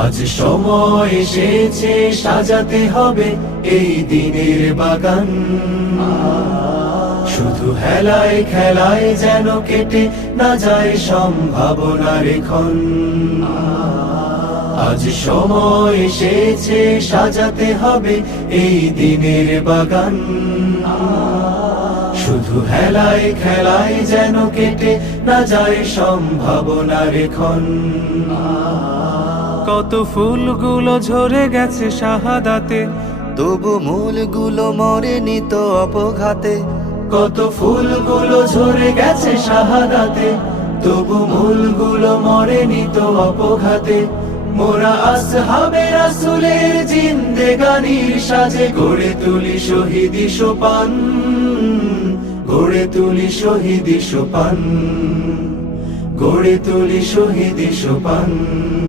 আজ সময় এসেছে সাজাতে হবে এই দিনের বাগান। শুধু হেলায় খেলায় যেন কেটে না যায় সম্ভাবনার ক্ষণ। আজ সময় এসেছে সাজাতে হবে এই দিনের বাগান। শুধু হেলায় খেলায় যেন কেটে না যায় সম্ভাবনার ক্ষণ। কত ফুলগুলো ঝরে গেছে শাহাদাতে, তবু মূলগুলো মরেনি তো অপঘাতে। কত ফুলগুলো ঝরে গেছে শাহাদাতে, তবু মূলগুলো মরেনি তো অপঘাতে। মোরা আসহাবে রাসূলের জিন্দেগানির সাজে গড়ে তুলি শহীদি সোপান, গড়ে তুলি শহীদি সোপান, গড়ে তুলি শহীদি সোপান।